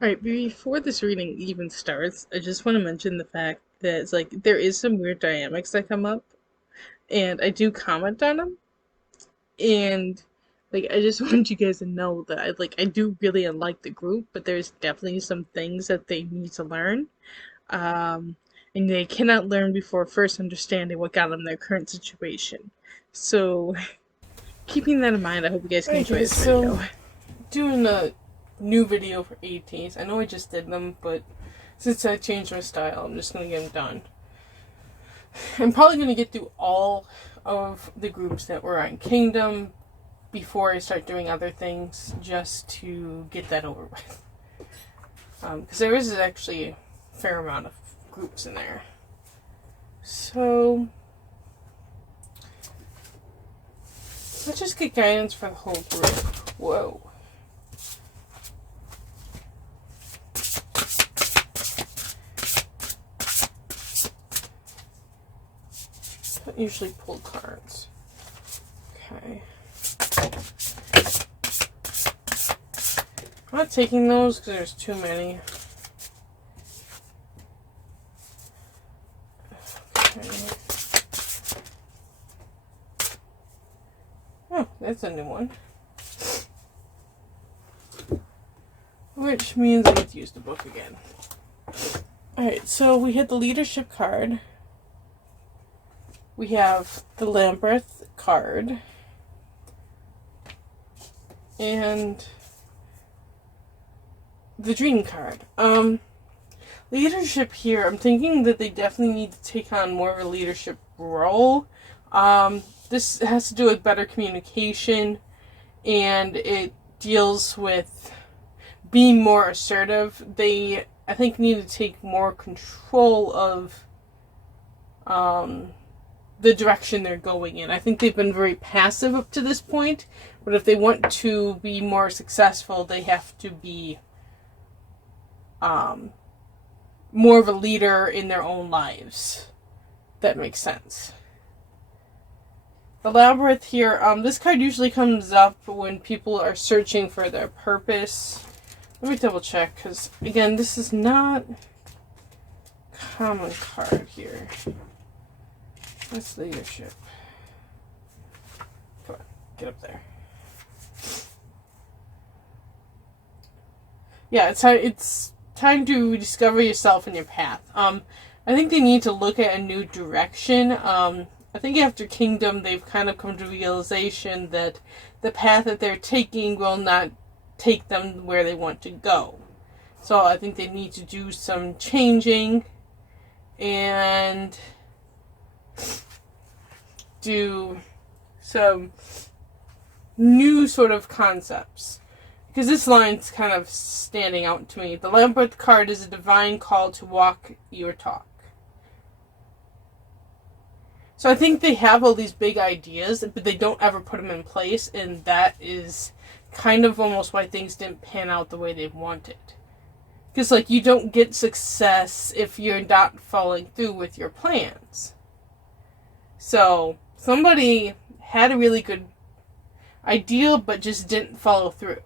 Alright, before this reading even starts, I just want to mention the fact that it's like there is some weird dynamics that come up, and I do comment on them, and like I just want you guys to know that I do really like the group, but there's definitely some things that they need to learn, um, and they cannot learn before first understanding what got them their current situation. So, keeping that in mind, I hope you guys can enjoy Okay, this video. so doing a new video for Ateez. I know I just did them, but since I changed my style, I'm just gonna get them done. I'm probably gonna get through all of the groups that were on Kingdom before I start doing other things, just to get that over with. Because there is actually a fair amount of groups in there. So let's just get guidance for the whole group. Whoa. I usually pull cards. Okay. I'm not taking those because there's too many. Okay. Oh, that's a new one. Which means I get to use the book again. Alright, so we hit the leadership card. We have the Labyrinth card. And the Dream card. Leadership here, I'm thinking that they definitely need to take on more of a leadership role. This has to do with better communication, and it deals with being more assertive. They, I think, need to take more control of the direction they're going in. I think they've been very passive up to this point, but if they want to be more successful, they have to be more of a leader in their own lives. That makes sense. The Labyrinth here, this card usually comes up when people are searching for their purpose. Let me double check, because again, this is not a common card here. That's leadership. Come on, get up there. Yeah, it's time to discover yourself and your path. I think they need to look at a new direction. I think after Kingdom, they've kind of come to realization that the path that they're taking will not take them where they want to go. So I think they need to do some changing and do some new sort of concepts. Because this line's kind of standing out to me. The Labyrinth card is a divine call to walk your talk. So I think they have all these big ideas, but they don't ever put them in place, and that is kind of almost why things didn't pan out the way they wanted. Because, like, you don't get success if you're not following through with your plans. So, somebody had a really good idea, but just didn't follow through.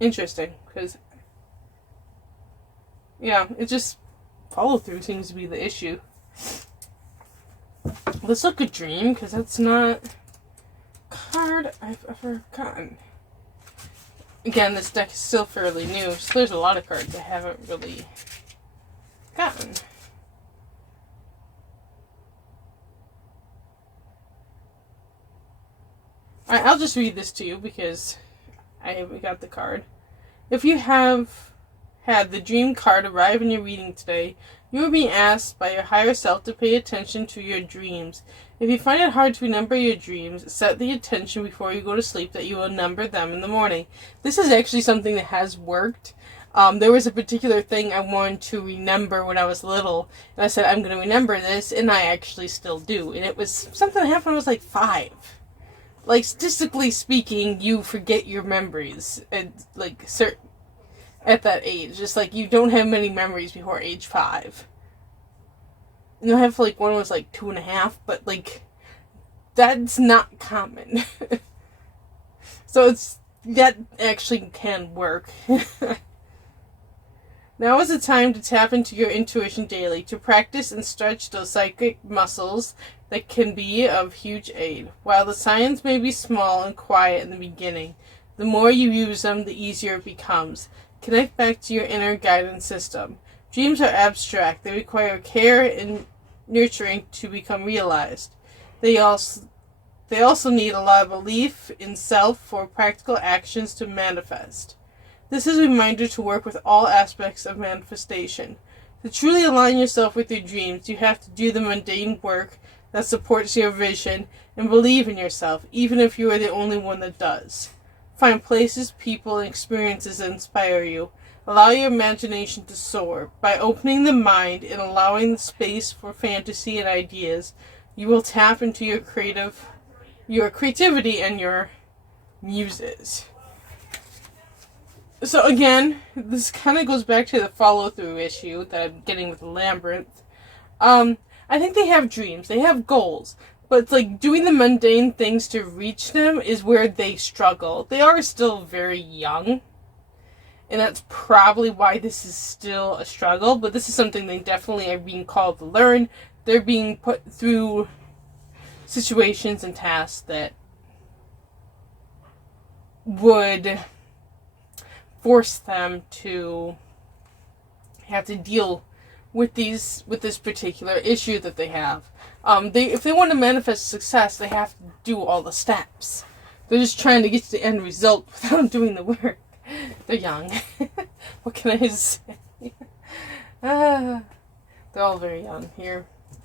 Interesting, because, yeah, it just, follow through seems to be the issue. Let's look at Dream, because that's not a card I've ever gotten. Again, this deck is still fairly new, so there's a lot of cards I haven't really gotten. Alright, I'll just read this to you because I haven't got the card. If you have had the Dream card arrive in your reading today, you will be asked by your higher self to pay attention to your dreams. If you find it hard to remember your dreams, set the intention before you go to sleep that you will remember them in the morning. This is actually something that has worked. There was a particular thing I wanted to remember when I was little, and I said, I'm going to remember this, and I actually still do. And it was something that happened when I was like 5. Like, statistically speaking, you forget your memories at, like, at that age. Just like, you don't have many memories before age 5. And I have, like, one was, like, 2.5, but, like, that's not common. So it's that actually can work. Now is the time to tap into your intuition daily, to practice and stretch those psychic muscles that can be of huge aid. While the signs may be small and quiet in the beginning, the more you use them, the easier it becomes. Connect back to your inner guidance system. Dreams are abstract. They require care and nurturing to become realized. They also need a lot of belief in self for practical actions to manifest. This is a reminder to work with all aspects of manifestation. To truly align yourself with your dreams, you have to do the mundane work that supports your vision and believe in yourself, even if you are the only one that does. Find places, people, and experiences that inspire you. Allow your imagination to soar. By opening the mind and allowing the space for fantasy and ideas, you will tap into your creativity and your muses. So again, this kind of goes back to the follow-through issue that I'm getting with the Labyrinth. I think they have dreams, they have goals, but it's like doing the mundane things to reach them is where they struggle. They are still very young, and that's probably why this is still a struggle, but this is something they definitely are being called to learn. They're being put through situations and tasks that would force them to have to deal with this particular issue that they have. If they want to manifest success, they have to do all the steps. They're just trying to get to the end result without doing the work. They're young. What can I say? They're all very young here.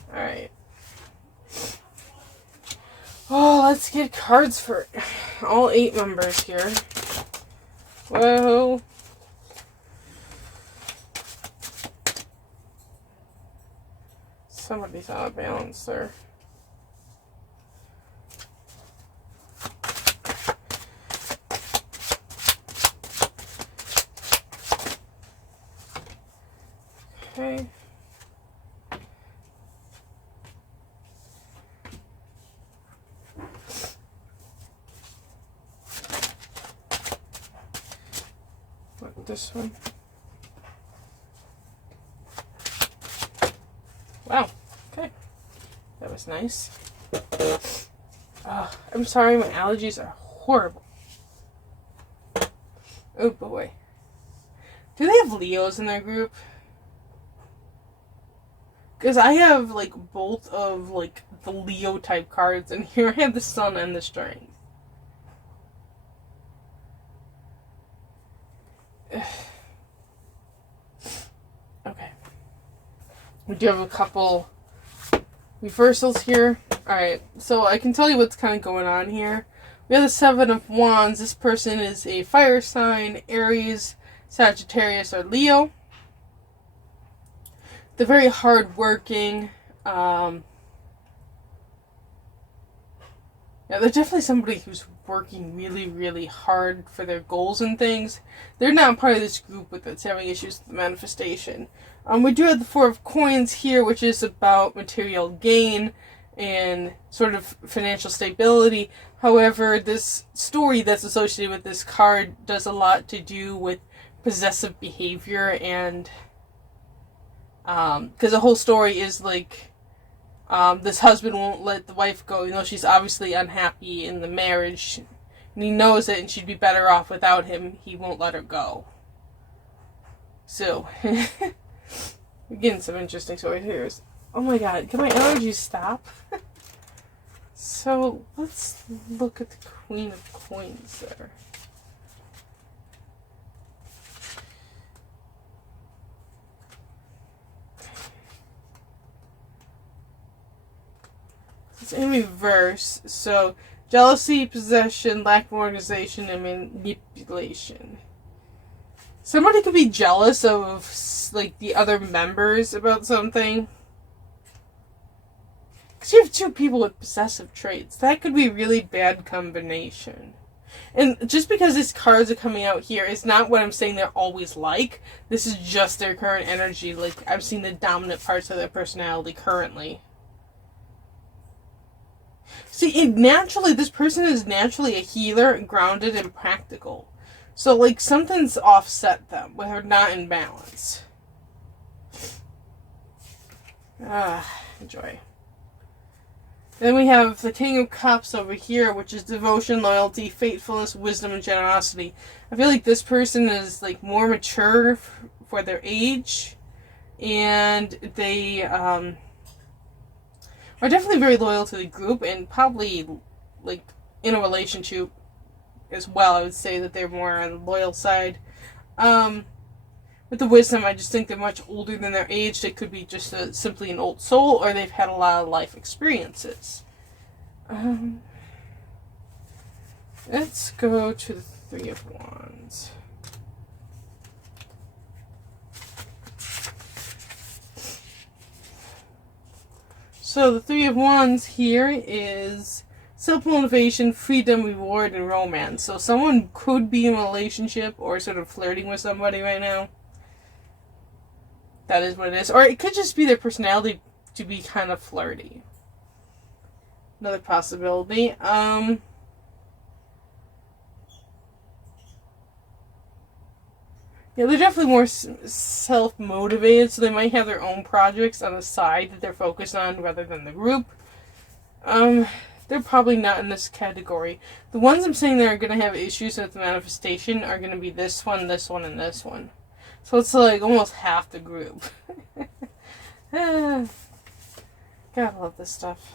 Alright. Oh, let's get cards for all 8 members here. Whoa. Somebody's out of balance there. Okay. What, this one? Wow. Okay. That was nice. I'm sorry, my allergies are horrible. Oh boy. Do they have Leos in their group? Because I have, like, both of, like, the Leo type cards, and here I have the Sun and the Strength. Okay. We do have a couple reversals here. Alright, so I can tell you what's kind of going on here. We have the Seven of Wands. This person is a fire sign, Aries, Sagittarius, or Leo. They're very hardworking. Yeah, they're definitely somebody who's working really, really hard for their goals and things. They're not part of this group that's having issues with the manifestation. We do have the Four of Coins here, which is about material gain and sort of financial stability. However, this story that's associated with this card does a lot to do with possessive behavior, and because the whole story is like this husband won't let the wife go, you know, she's obviously unhappy in the marriage, and he knows it, and she'd be better off without him. He won't let her go. So, we're getting some interesting stories here. Oh my god, can my allergies stop? So, let's look at the Queen of Coins there. It's in reverse. So, jealousy, possession, lack of organization, and manipulation. Somebody could be jealous of, like, the other members about something. Because you have 2 people with possessive traits. That could be a really bad combination. And just because these cards are coming out here is not what I'm saying they're always like. This is just their current energy. Like, I've seen the dominant parts of their personality currently. See, this person is naturally a healer, grounded, and practical. So, like, something's offset them, where they're not in balance. Enjoy. Then we have the King of Cups over here, which is devotion, loyalty, faithfulness, wisdom, and generosity. I feel like this person is, like, more mature for their age, and they are definitely very loyal to the group, and probably, like, in a relationship as well. I would say that they're more on the loyal side. With the wisdom, I just think they're much older than their age. They could be just simply an old soul, or they've had a lot of life experiences. Let's go to the Three of Wands. So the Three of Wands here is self-motivation, freedom, reward, and romance. So someone could be in a relationship or sort of flirting with somebody right now. That is what it is. Or it could just be their personality to be kind of flirty. Another possibility. Yeah, they're definitely more self-motivated, so they might have their own projects on the side that they're focused on rather than the group. They're probably not in this category. The ones I'm saying that are going to have issues with manifestation are going to be this one, and this one. So it's like almost half the group. Gotta love this stuff.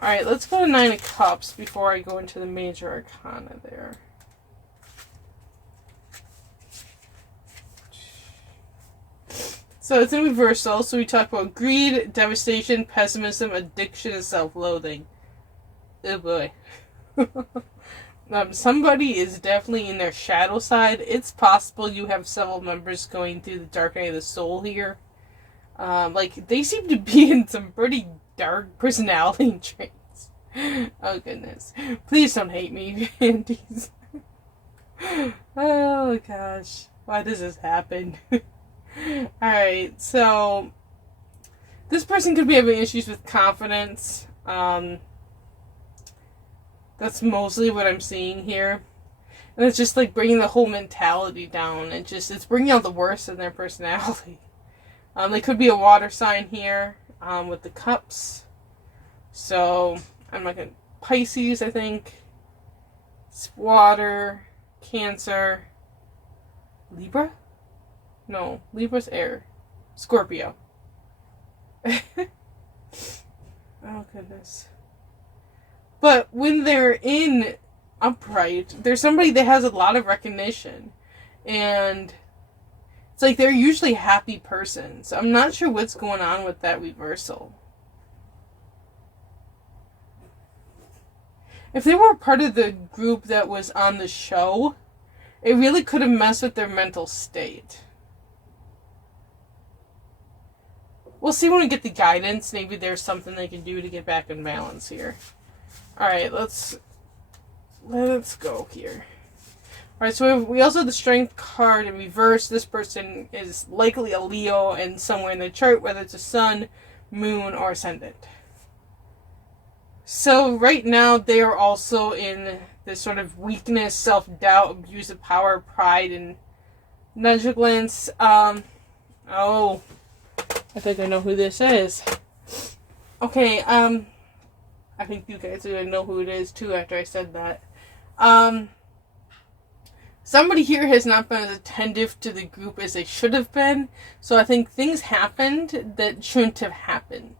Alright, let's go to Nine of Cups before I go into the major arcana there. So it's in reversal. So we talk about greed, devastation, pessimism, addiction, and self-loathing. Oh boy. Somebody is definitely in their shadow side. It's possible you have several members going through the dark night of the soul here. Like, they seem to be in some pretty dark personality traits. Oh, goodness. Please don't hate me, Ateez. Oh, gosh. Why does this happen? Alright, so this person could be having issues with confidence. That's mostly what I'm seeing here. And it's just like bringing the whole mentality down. It's bringing out the worst in their personality. They could be a water sign here with the cups. So I'm like a Pisces, I think. It's water, Cancer, Libra? No, Libra's air. Scorpio. Oh, goodness. But when they're in upright, there's somebody that has a lot of recognition. And it's like they're usually a happy person. So I'm not sure what's going on with that reversal. If they were part of the group that was on the show, it really could have messed with their mental state. We'll see when we get the guidance. Maybe there's something they can do to get back in balance here. Alright, let's go here. Alright, so we also have the Strength card in reverse. This person is likely a Leo and somewhere in the chart, whether it's a Sun, Moon, or Ascendant. So right now they are also in this sort of weakness, self-doubt, abuse of power, pride, and negligence. Oh, I think I know who this is. Okay, I think you guys are gonna know who it is too after I said that. Somebody here has not been as attentive to the group as they should have been, so I think things happened that shouldn't have happened.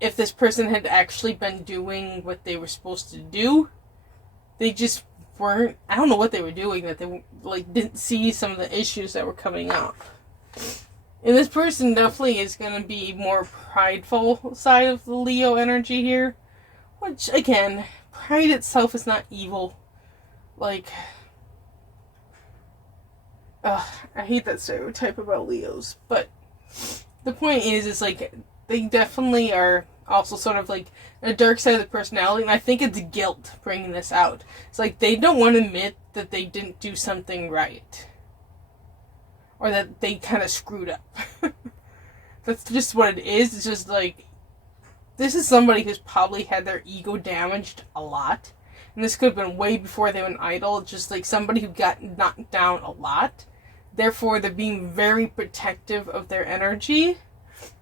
If this person had actually been doing what they were supposed to do, they just weren't. I don't know what they were doing, that they didn't see some of the issues that were coming up. And this person definitely is going to be more prideful side of the Leo energy here. Which, again, pride itself is not evil. I hate that stereotype about Leos. But the point is they definitely are also sort of like a dark side of the personality. And I think it's guilt bringing this out. It's like they don't want to admit that they didn't do something right. Or that they kind of screwed up. That's just what it is. It's just like this is somebody who's probably had their ego damaged a lot. And this could have been way before they were an idol, just like somebody who got knocked down a lot. Therefore, they're being very protective of their energy.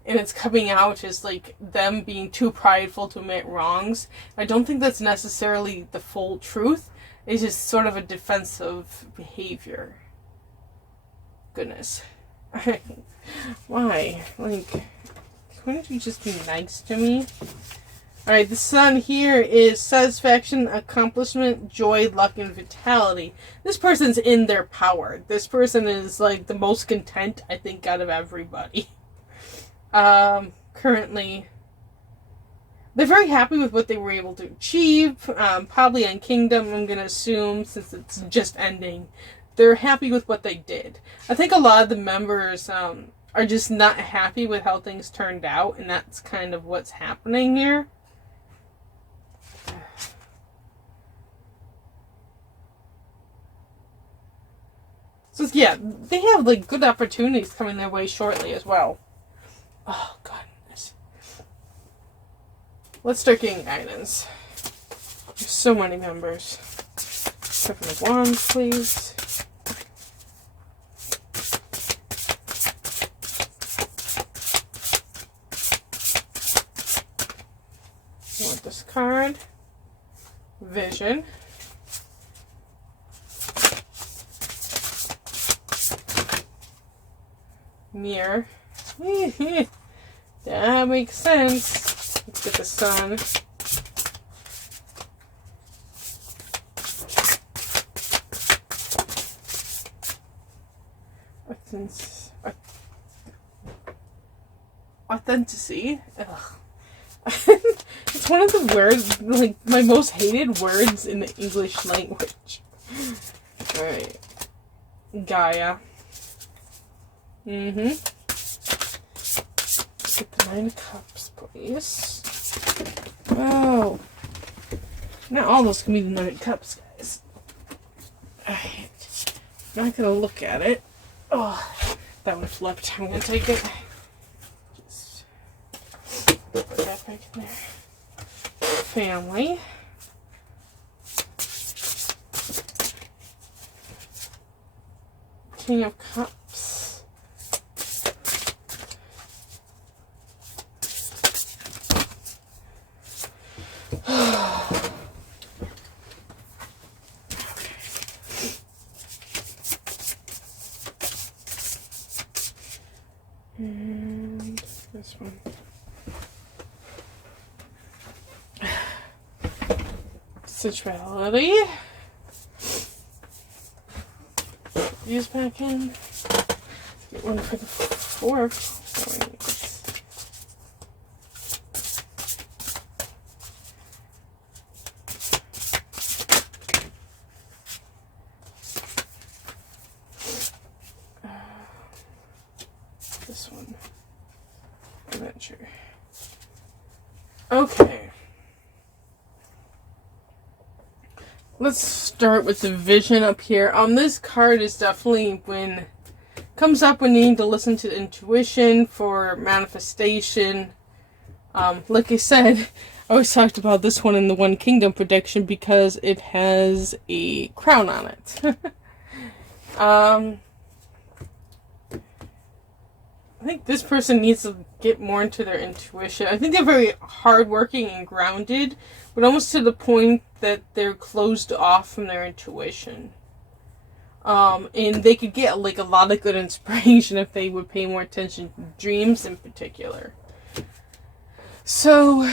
And it's coming out as like them being too prideful to admit wrongs. I don't think that's necessarily the full truth. It's just sort of a defensive behavior. Goodness. Why? Like, couldn't you just be nice to me? Alright, the sun here is satisfaction, accomplishment, joy, luck, and vitality. This person's in their power. This person is like the most content, I think, out of everybody. Currently, they're very happy with what they were able to achieve. Probably on Kingdom, I'm going to assume, since it's just ending. They're happy with what they did. I think a lot of the members are just not happy with how things turned out, and that's kind of what's happening here. So yeah, they have like good opportunities coming their way shortly as well. Oh, goodness. Let's start getting guidance. There's so many members. Seven of Wands, please. I want this card. Vision. Mirror. That makes sense. Let's get the sun. Authenticity. Ugh. It's one of the words, like, my most hated words in the English language. Alright. Gaia. Get the 9 of Cups, please. Oh. Not all those can be the 9 of Cups, guys. Alright. Not gonna look at it. Oh, that one flipped. I'm gonna take it. Just put that back in there. Family. King of Cups. And this one. Sensuality. These back in. Get one for the 4 points. This one. Adventure. Okay. Let's start with the vision up here. This card is definitely when comes up when needing to listen to intuition for manifestation. Like I said, I always talked about this one in the One Kingdom prediction because it has a crown on it. I think this person needs to get more into their intuition. I think they're very hardworking and grounded, but almost to the point that they're closed off from their intuition. And they could get like a lot of good inspiration if they would pay more attention to dreams in particular. So,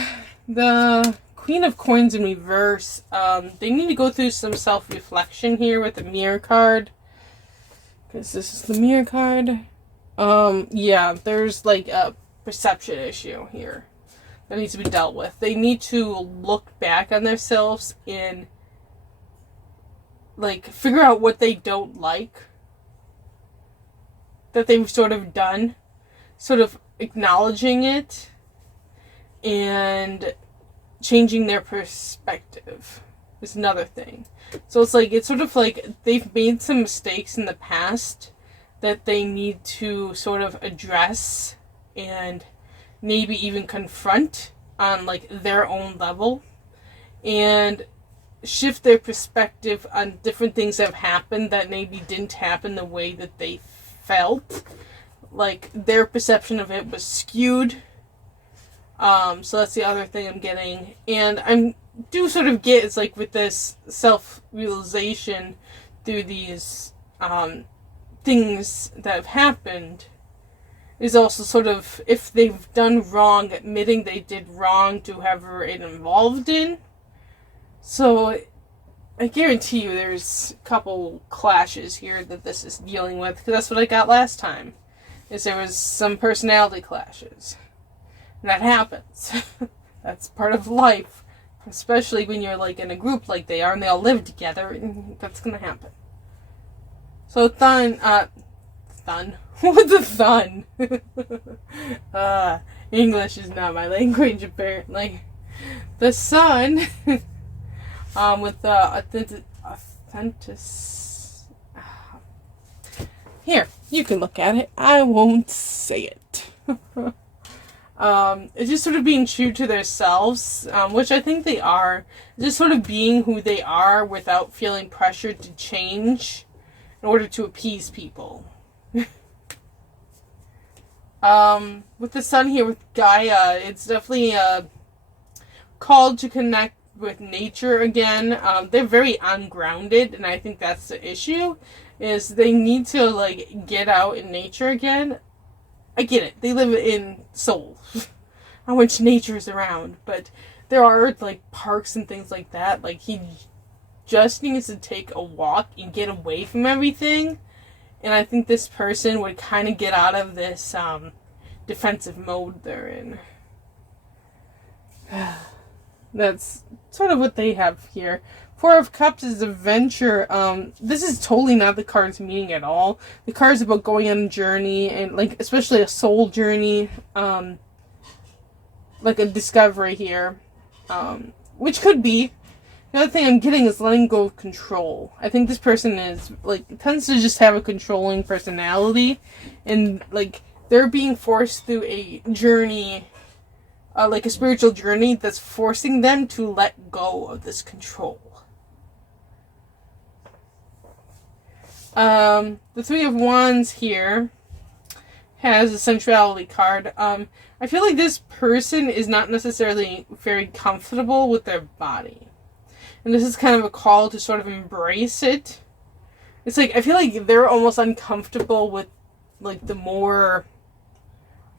the Queen of Coins in reverse, they need to go through some self-reflection here with the Mirror card. Because this is the Mirror card. Yeah, there's like a perception issue here that needs to be dealt with. They need to look back on themselves and like figure out what they don't like that they've sort of done, sort of acknowledging it and changing their perspective is another thing. So it's sort of like they've made some mistakes in the past that they need to sort of address and maybe even confront on like their own level and shift their perspective on different things that have happened that maybe didn't happen the way that they felt. Like their perception of it was skewed. So that's the other thing I'm getting. And I'm do sort of get it's like with this self realization through these things that have happened is also sort of if they've done wrong, admitting they did wrong to whoever it involved in. So I guarantee you there's a couple clashes here that this is dealing with, because that's what I got last time, is there was some personality clashes. And that happens. That's part of life. Especially when you're like in a group like they are and they all live together, and that's gonna happen. So What's a thun? English is not my language apparently. The sun, with the authentic. Here, you can look at it. I won't say it. It's just sort of being true to themselves, which I think they are. Just sort of being who they are without feeling pressured to change in order to appease people. With the sun here with Gaia, it's definitely called to connect with nature again. They're very ungrounded, and I think that's the issue, is they need to like get out in nature again. I get it. They live in Seoul, on which nature is around, but there are like parks and things like that. Like he just needs to take a walk and get away from everything. And I think this person would kind of get out of this defensive mode they're in. That's sort of what they have here. Four of Cups is adventure. This is totally not the card's meaning at all. The card's about going on a journey, and like especially a soul journey, like a discovery here, which could be. The other thing I'm getting is letting go of control. I think this person is like tends to just have a controlling personality, and like they're being forced through a journey, like a spiritual journey that's forcing them to let go of this control. The Three of Wands here has a sensuality card. I feel like this person is not necessarily very comfortable with their body. And this is kind of a call to sort of embrace it. It's like, I feel like they're almost uncomfortable with, like, the more,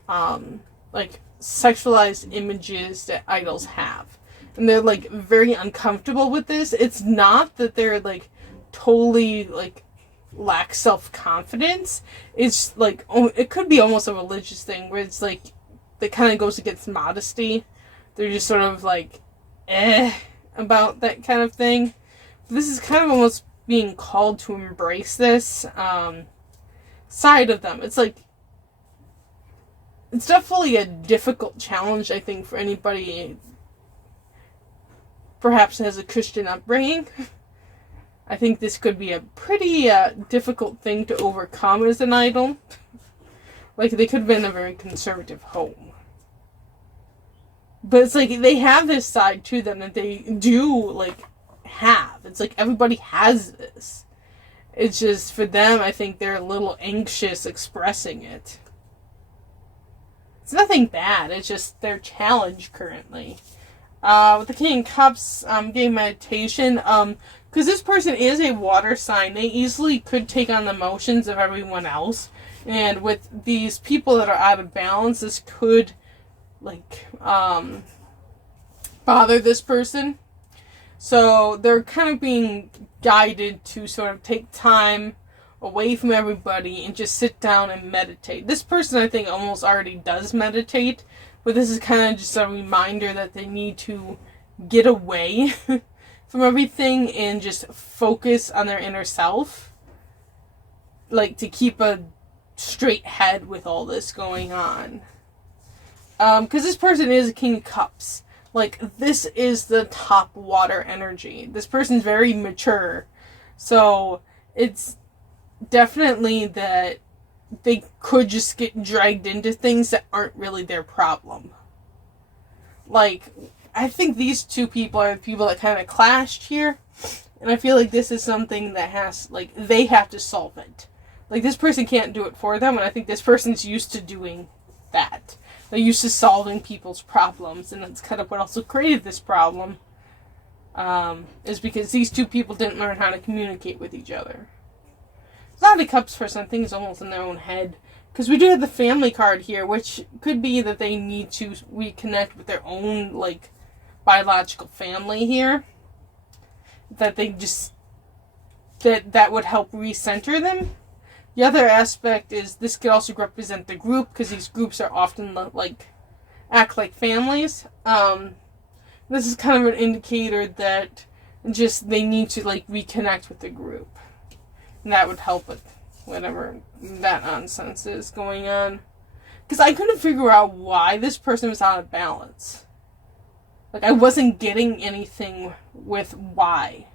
like, sexualized images that idols have. And they're, like, very uncomfortable with this. It's not that they're, like, totally, like, lack self-confidence. It's, like, it could be almost a religious thing where it's, like, that kind of goes against modesty. They're just sort of, like, about that kind of thing. This is kind of almost being called to embrace this side of them. It's like, it's definitely a difficult challenge, I think, for anybody perhaps has a Christian upbringing. I think this could be a pretty difficult thing to overcome as an idol. Like, they could have been in a very conservative home. But it's like, they have this side to them that they do, like, have. It's like, everybody has this. It's just, for them, I think they're a little anxious expressing it. It's nothing bad, it's just their challenge currently. With the King of Cups, getting meditation, because this person is a water sign, they easily could take on the emotions of everyone else. And with these people that are out of balance, this could, like, bother this person. So they're kind of being guided to sort of take time away from everybody and just sit down and meditate. This person, I think, almost already does meditate, but this is kind of just a reminder that they need to get away from everything and just focus on their inner self. Like, to keep a straight head with all this going on. Because this person is a King of Cups. Like, this is the top water energy. This person's very mature. So, it's definitely that they could just get dragged into things that aren't really their problem. like, I think these two people are the people that kind of clashed here. And I feel like this is something that has, like, they have to solve it. Like, this person can't do it for them, and I think this person's used to doing that. They're used to solving people's problems, and that's kind of what also created this problem, is because these two people didn't learn how to communicate with each other. The Knight of Cups for some things almost in their own head, because we do have the family card here, which could be that they need to reconnect with their own, like, biological family here. That they just, that would help recenter them. The other aspect is this could also represent the group, because these groups are often, like, act like families. This is kind of an indicator that just they need to, like, reconnect with the group. And that would help with whatever that nonsense is going on. Because I couldn't figure out why this person was out of balance. Like, I wasn't getting anything with why.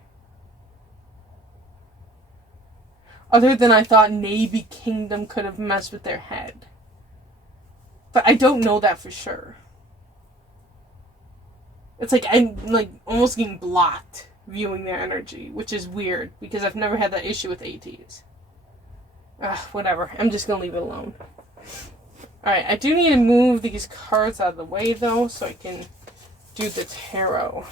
Other than I thought Navy Kingdom could have messed with their head. But I don't know that for sure. It's like I'm, like, almost getting blocked viewing their energy, which is weird, because I've never had that issue with Ateez. Whatever. I'm just gonna leave it alone. Alright, I do need to move these cards out of the way, though, so I can do the tarot.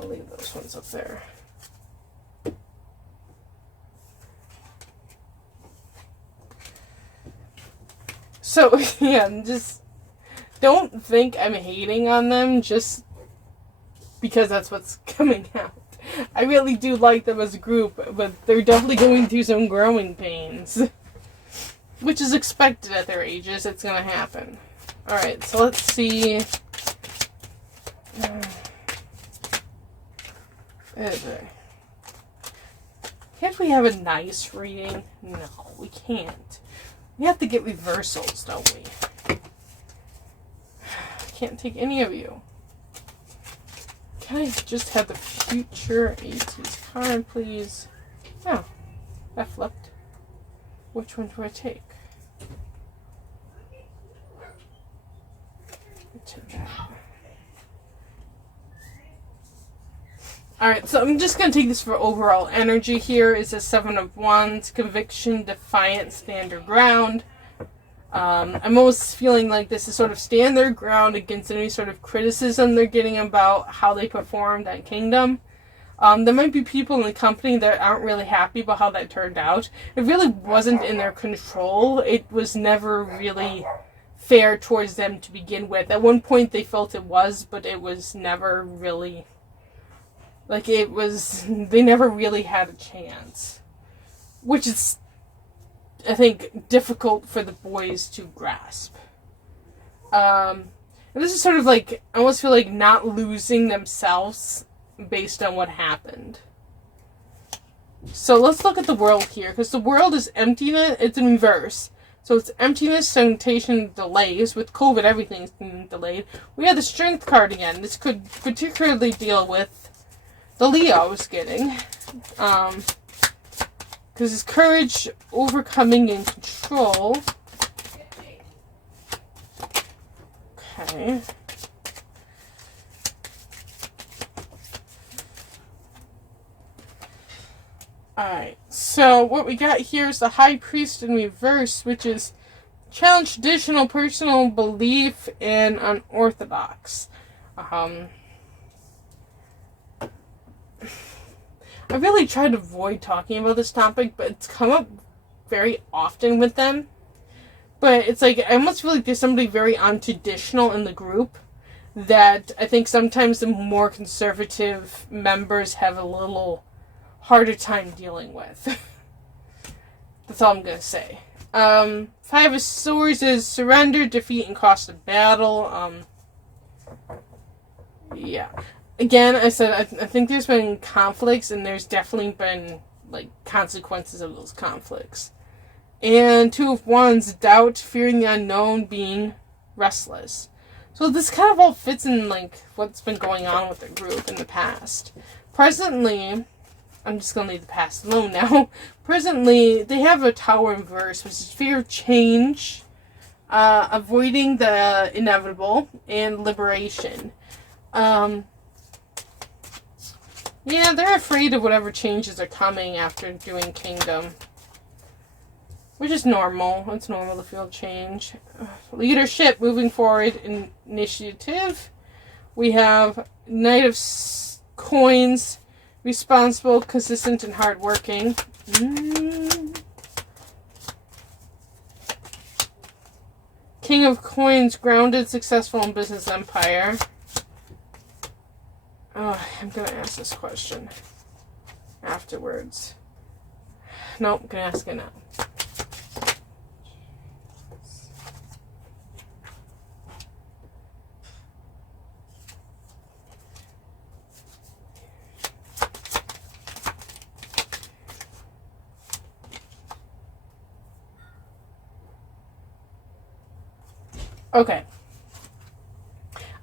I'll leave those ones up there. So, yeah, just don't think I'm hating on them just because that's what's coming out. I really do like them as a group, but they're definitely going through some growing pains. Which is expected at their ages. It's gonna happen. Alright, so let's see. Can't we have a nice reading? No, we can't. We have to get reversals, don't we? I can't take any of you. Can I just have the future Ateez card, please? Oh, that flipped. Which one do I take? Take that. Alright, so I'm just going to take this for overall energy here. It's a 7 of Wands, conviction, defiant, stand their ground. I'm almost feeling like this is sort of stand their ground against any sort of criticism they're getting about how they performed at Kingdom. There might be people in the company that aren't really happy about how that turned out. It really wasn't in their control. It was never really fair towards them to begin with. At one point they felt it was, but it was never really... Like, it was... They never really had a chance. Which is, I think, difficult for the boys to grasp. And this is sort of like... I almost feel like not losing themselves based on what happened. So let's look at the world here, because the world is emptiness. It's in reverse. So it's emptiness, temptation, delays. With COVID, everything's being delayed. We have the Strength card again. This could particularly deal with the Leo I was getting. Because it's courage, overcoming, and control. Okay. Alright, so what we got here is the High Priest in reverse, which is challenge traditional personal belief and unorthodox. I really tried to avoid talking about this topic, but it's come up very often with them. But it's like, I almost feel like there's somebody very untraditional in the group that I think sometimes the more conservative members have a little harder time dealing with. That's all I'm going to say. Five of Swords is surrender, defeat, and cost of battle. Yeah. Again, I said, I think there's been conflicts, and there's definitely been, like, consequences of those conflicts. And Two of Wands, doubt, fearing the unknown, being restless. So this kind of all fits in, like, what's been going on with the group in the past. Presently, I'm just going to leave the past alone now. Presently, they have a tower in verse, which is fear of change, avoiding the inevitable, and liberation. Yeah, they're afraid of whatever changes are coming after doing Kingdom. Which is normal. It's normal to feel change. Leadership, moving forward, initiative. We have Knight of Coins, responsible, consistent, and hardworking. King of Coins, grounded, successful in business empire. Oh, I'm going to ask this question afterwards. Nope, I'm going to ask it now. Okay.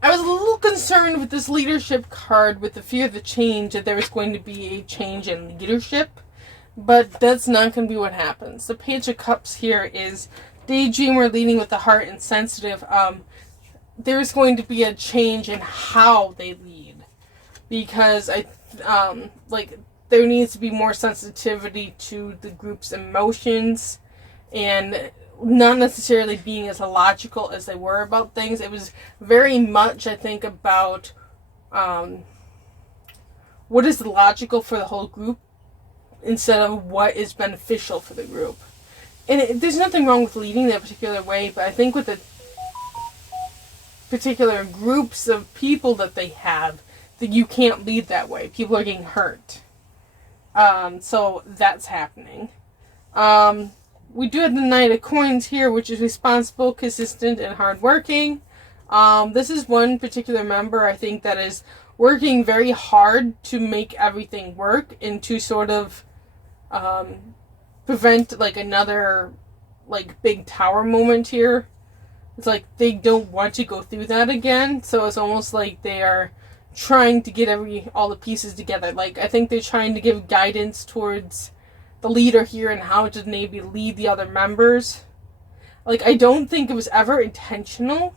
I was a little concerned with this leadership card with the fear of the change, that there was going to be a change in leadership, but that's not going to be what happens. The Page of Cups here is daydreamer, leading with the heart, and sensitive. There's going to be a change in how they lead, because there needs to be more sensitivity to the group's emotions, and not necessarily being as illogical as they were about things. It was very much, I think, about what is logical for the whole group instead of what is beneficial for the group. And there's nothing wrong with leading that particular way, but I think with the particular groups of people that they have, that you can't lead that way. People are getting hurt. So that's happening. We do have the Knight of Coins here, which is responsible, consistent, and hardworking. This is one particular member, I think, that is working very hard to make everything work and to sort of prevent another big tower moment here. It's like they don't want to go through that again, so it's almost like they are trying to get all the pieces together. I think they're trying to give guidance towards the leader here and how to maybe lead the other members. I don't think it was ever intentional,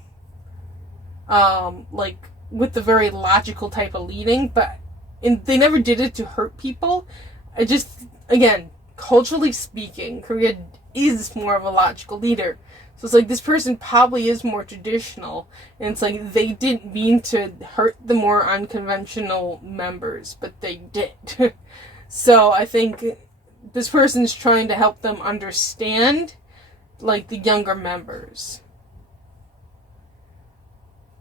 with the very logical type of leading, but they never did it to hurt people. Again, culturally speaking, Korea is more of a logical leader. So it's this person probably is more traditional, and it's they didn't mean to hurt the more unconventional members, but they did. So I think this person's trying to help them understand, the younger members.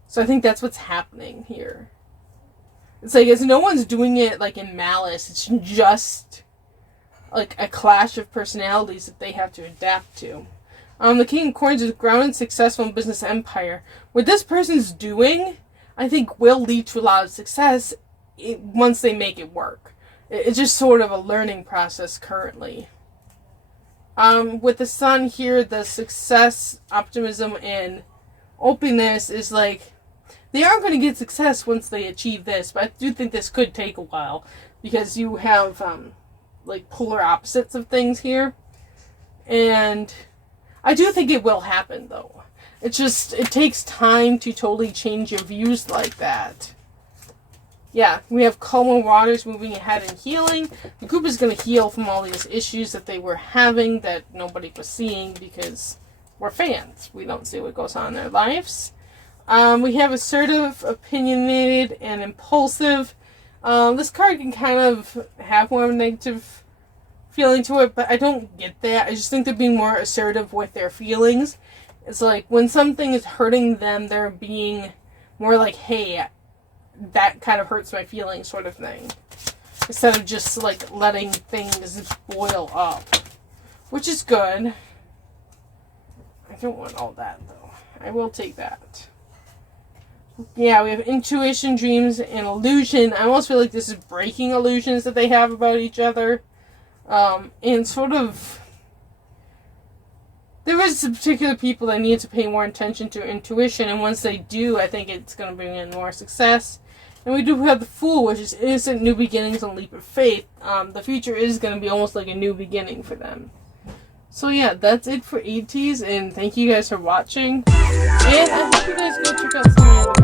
So I think that's what's happening here. It's as no one's doing it, in malice. It's just, a clash of personalities that they have to adapt to. The King of Coins is grounded, successful in business empire. What this person's doing, I think, will lead to a lot of success once they make it work. It's just sort of a learning process currently. With the Sun here, the success, optimism, and openness is they are going to get success once they achieve this, but I do think this could take a while because you have polar opposites of things here. And I do think it will happen, though. It takes time to totally change your views like that. Yeah, we have calmer waters, moving ahead and healing. The group is going to heal from all these issues that they were having that nobody was seeing because we're fans. We don't see what goes on in their lives. We have assertive, opinionated, and impulsive. This card can kind of have more of a negative feeling to it, but I don't get that. I just think they're being more assertive with their feelings. It's when something is hurting them, they're being more hey, that kind of hurts my feelings sort of thing. Instead of just letting things boil up. Which is good. I don't want all that though. I will take that. Yeah, we have intuition, dreams, and illusion. I almost feel like this is breaking illusions that they have about each other. And sort of, there is some particular people that need to pay more attention to intuition, and once they do, I think it's going to bring in more success. And we do have the Fool, which is innocent new beginnings and leap of faith. The future is going to be almost like a new beginning for them. So yeah, that's it for Ateez, and thank you guys for watching. And I hope you guys go check out some of the